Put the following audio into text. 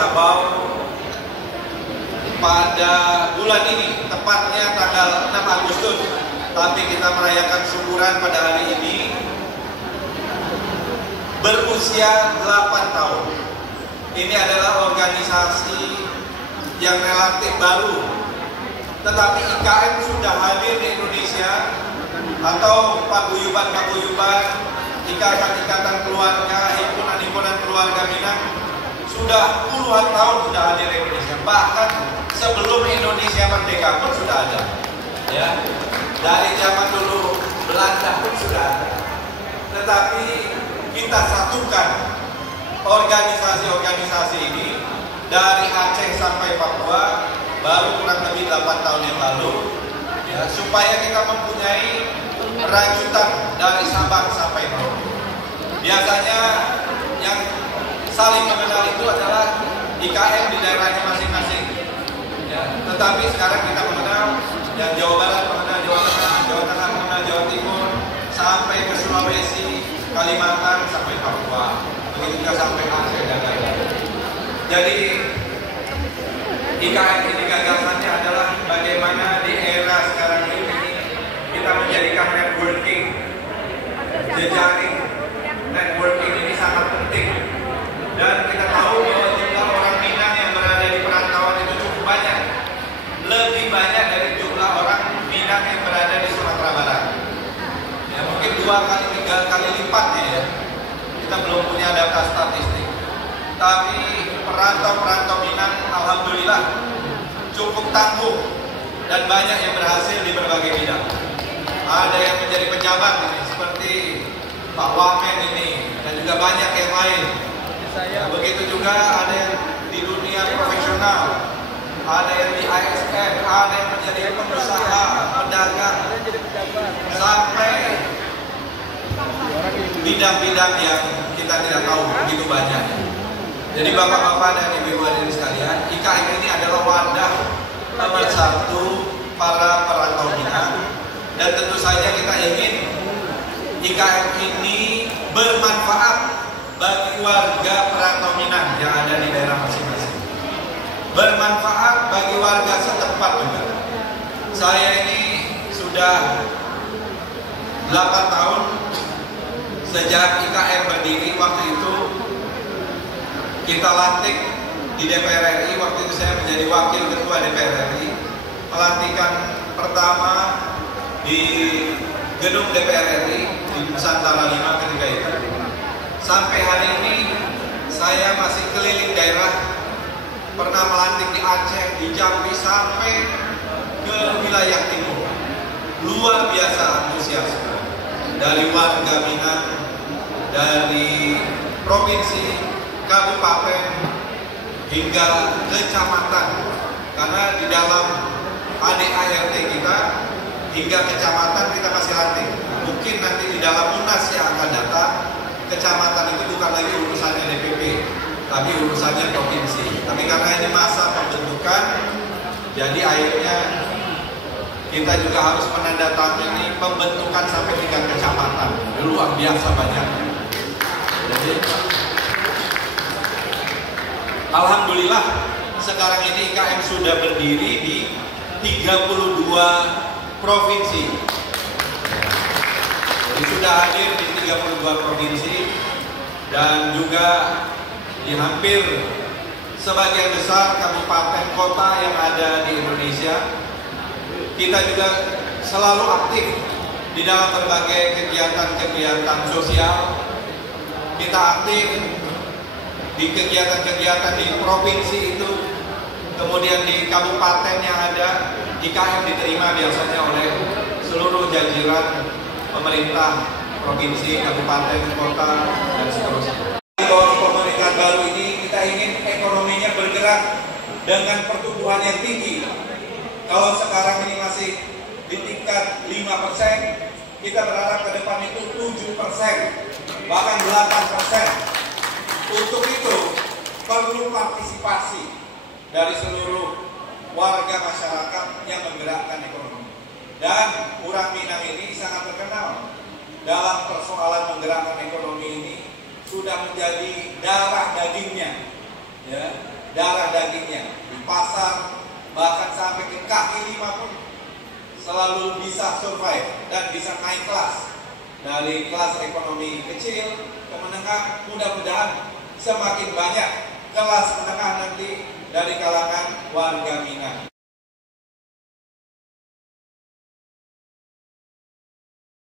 Sabau pada bulan ini, tepatnya tanggal 6 Agustus, tapi kita merayakan syukuran pada hari ini, berusia 8 tahun. Ini adalah organisasi yang relatif baru, tetapi IKM sudah hadir di Indonesia, atau paguyuban-paguyuban, ikatan-ikatan keluarga, himpunan-himpunan keluarga Minang sudah puluhan tahun sudah hadir di Indonesia. Bahkan sebelum Indonesia merdeka pun sudah ada. Ya, dari zaman dulu Belanda pun sudah ada. Tetapi kita satukan organisasi-organisasi ini dari Aceh sampai Papua baru kurang lebih 8 tahun yang lalu, ya, supaya kita mempunyai rajutan dari Sabang sampai Merauke. Biasanya yang saling mengenal itu adalah IKM di daerahnya masing-masing, ya. Tetapi sekarang kita mengenal yang Jawa Barat mengenal Jawa Tengah, Jawa Tengah mengenal Jawa Timur, sampai ke Sulawesi, Kalimantan, sampai Papua, begitu juga sampai Aceh dan lain-lain. Jadi IKM ini gagasannya adalah bagaimana di era sekarang ini kita menjadikan networking, jejaring networking ini sangat penting. Dan kita tahu bahwa jumlah orang Minang yang berada di perantauan itu cukup banyak, lebih banyak dari jumlah orang Minang yang berada di Sumatera Barat. Ya, mungkin 2 kali 3 kali lipatnya, ya. Kita belum punya data statistik. Tapi perantau-perantau Minang alhamdulillah cukup tangguh dan banyak yang berhasil di berbagai bidang. Ada yang menjadi pejabat ini, seperti Pak Wamen ini, dan juga banyak yang lain. Nah, begitu juga ada yang di dunia profesional, ada yang di ASN, ada yang menjadi pengusaha, pedagang, sampai bidang-bidang yang kita tidak tahu begitu banyak. Jadi bapak-bapak dan ibu-ibu hadirin sekalian, IKM ini adalah wadah pemersatu para perantau Minang, dan tentu saja kita ingin IKM ini bermanfaat bagi warga perantau Minang yang ada di daerah masing-masing, bermanfaat bagi warga setempat juga. Saya ini sudah 8 tahun sejak IKM berdiri. Waktu itu kita lantik di DPR RI, waktu itu saya menjadi wakil ketua DPR RI, pelantikan pertama di gedung DPR RI di Nusantara 5 ketika itu. Sampai hari ini saya masih keliling daerah, pernah melantik di Aceh, di Jambi, sampai ke wilayah timur. Luar biasa antusiasme dari warga Minang, dari provinsi, kabupaten, hingga kecamatan. Karena di dalam ADART kita hingga kecamatan kita masih lantik. Mungkin nanti di dalam Munas yang akan datang, kecamatan itu bukan lagi urusannya DPP, tapi urusannya provinsi. Tapi karena ini masa pembentukan, jadi akhirnya kita juga harus menandatangani pembentukan sampai tingkat kecamatan. Luar biasa banyaknya. Jadi alhamdulillah sekarang ini IKM sudah berdiri di 32 provinsi. Sudah hadir di 32 provinsi dan juga di hampir sebagian besar kabupaten kota yang ada di Indonesia. Kita juga selalu aktif di dalam berbagai kegiatan-kegiatan sosial. Kita aktif di kegiatan-kegiatan di provinsi itu, kemudian di kabupaten yang ada. IKM diterima biasanya oleh seluruh jajaran pemerintah provinsi, kabupaten, kota, dan seterusnya. Di bawah pemerintahan baru ini kita ingin ekonominya bergerak dengan pertumbuhan yang tinggi. Kalau sekarang ini masih di tingkat 5%, kita berharap ke depan itu 7%, bahkan 8%. Untuk itu perlu partisipasi dari seluruh warga masyarakat yang menggerakkan ekonomi. Dan orang Minang ini sangat terkenal dalam persoalan menggerakkan ekonomi ini, sudah menjadi darah dagingnya, ya. darah dagingnya di pasar, bahkan sampai ke kaki lima pun selalu bisa survive dan bisa naik kelas dari kelas ekonomi kecil ke menengah. Mudah-mudahan semakin banyak kelas menengah nanti dari kalangan warga Minang.